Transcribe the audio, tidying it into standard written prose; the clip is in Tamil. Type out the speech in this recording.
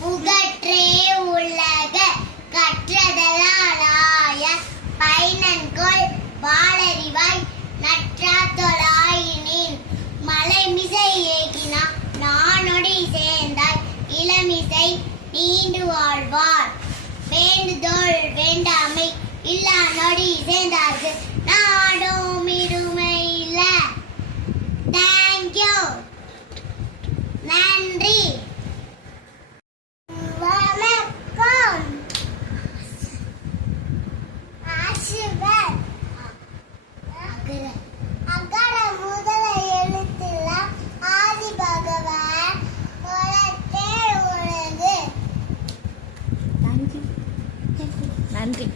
புகற்றே உலக கற்றதலாய பைனன்கொள் வாளறிவாய் நற்றா தொழாயினின் மலைமிசை ஏகினா நானொடி சேர்ந்தாய் இளமிசை நீண்டு வாழ்வார் வேண்டுதோள் வேண்டாமை இல்லா நொடி சேர்ந்தார்க்கு நாடும் இருமை இல்ல. தேங்க்யூ, நன்றி, வணக்கம். ஆசிர்வாத். அகர முதல எழுத்தெல்லாம் ஆதி பகவான் உலகே உலகு. நன்றி. நன்றி.